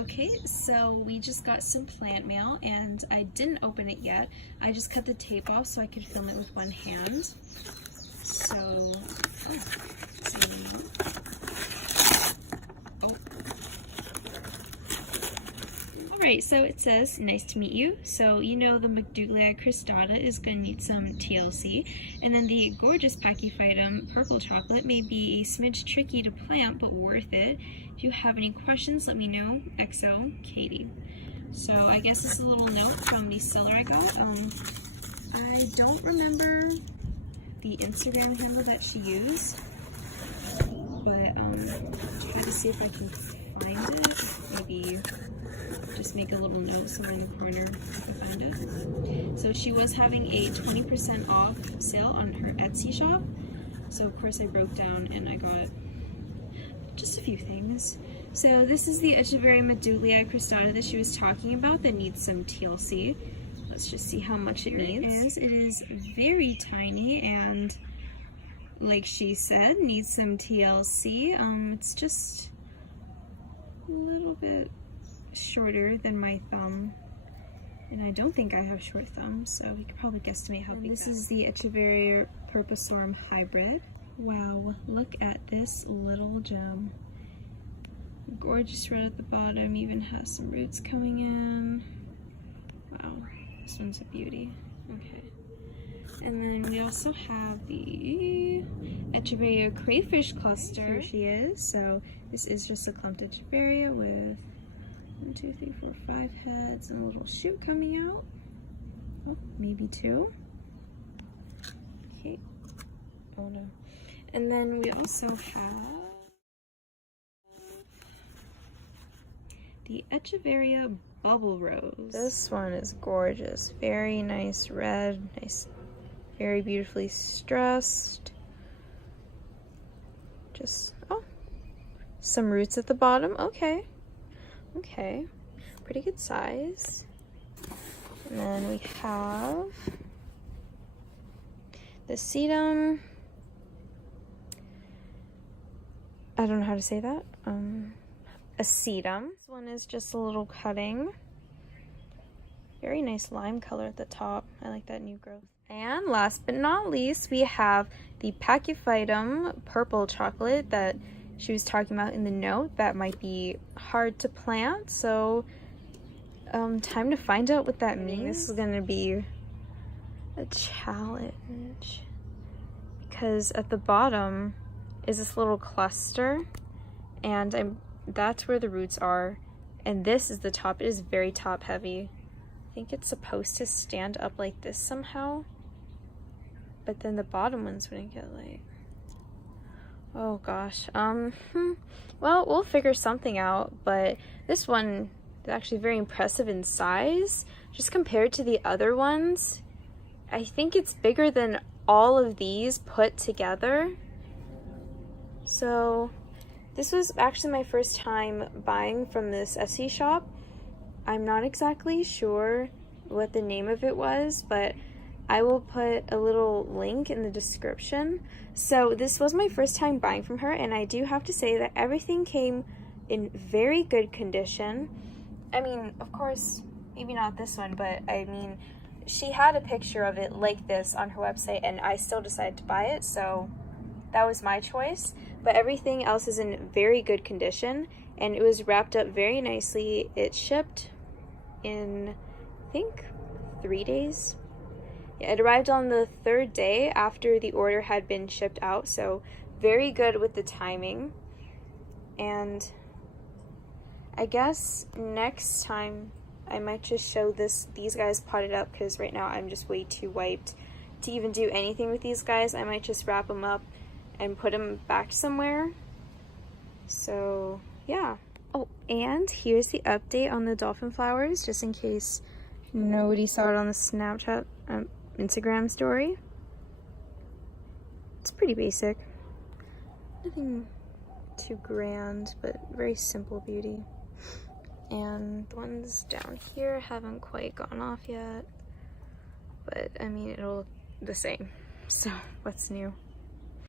Okay, so we just got some plant mail and I didn't open it yet. I just cut the tape off so I could film it with one hand. So, Alright, so it says, nice to meet you. So you know the McDougalii cristata is going to need some TLC. And then the gorgeous Pachyphytum purple chocolate may be a smidge tricky to plant, but worth it. If you have any questions, let me know. XO, Katie. So I guess this is a little note from the seller I got. I don't remember the Instagram handle that she used, but try to see if I can find it. Maybe just make a little note somewhere in the corner if I find it. So she was having a 20% off sale on her Etsy shop. So of course I broke down and I got just a few things. So this is the Echeveria McDougalii cristata that she was talking about that needs some TLC. Let's just see how much it needs. It is very tiny and, like she said, needs some TLC. It's just a little bit shorter than my thumb, and I don't think I have short thumbs, so we could probably guesstimate how big. This is the Echeveria purpusorum hybrid. Wow, look at this little gem. Gorgeous red at the bottom, even has some roots coming in. Wow, this one's a beauty. Okay. And then we also have the Echeveria crayfish cluster. Here she is. So this is just a clumped Echeveria with 1, 2, 3, 4, 5 heads and a little shoot coming out. Oh, maybe 2. Okay. Oh no. And then we also have the Echeveria Bubble Rose. This one is gorgeous. Very nice red, nice, very beautifully stressed. Just, oh, some roots at the bottom. Okay. Okay, pretty good size. And then we have the sedum. I don't know how to say that. A sedum. This one is just a little cutting. Very nice lime color at the top. I like that new growth. And last but not least, we have the Pachyphytum purple chocolate that she was talking about in the note that might be hard to plant. So time to find out what that means. This is gonna be a challenge because at the bottom is this little cluster, and that's where the roots are, and this is the top. It is very top heavy. I think it's supposed to stand up like this somehow, but then the bottom ones wouldn't get like, oh gosh. Well, we'll figure something out, but this one is actually very impressive in size. Just compared to the other ones, I think it's bigger than all of these put together. So this was actually my first time buying from this Etsy shop. I'm not exactly sure what the name of it was, but I will put a little link in the description. So this was my first time buying from her, and I do have to say that everything came in very good condition. I mean, of course, maybe not this one, but I mean, she had a picture of it like this on her website, and I still decided to buy it, so that was my choice. But everything else is in very good condition, and it was wrapped up very nicely. It shipped in, I think, 3 days. Yeah, it arrived on the 3rd day after the order had been shipped out, so very good with the timing. And I guess next time I might just show these guys potted up, because right now I'm just way too wiped to even do anything with these guys. I might just wrap them up and put them back somewhere. So yeah. Oh, and here's the update on the dolphin flowers, just in case nobody saw it on the Snapchat Instagram story. It's pretty basic, nothing too grand, but very simple beauty. And the ones down here haven't quite gone off yet, but I mean, it'll look the same. So what's new?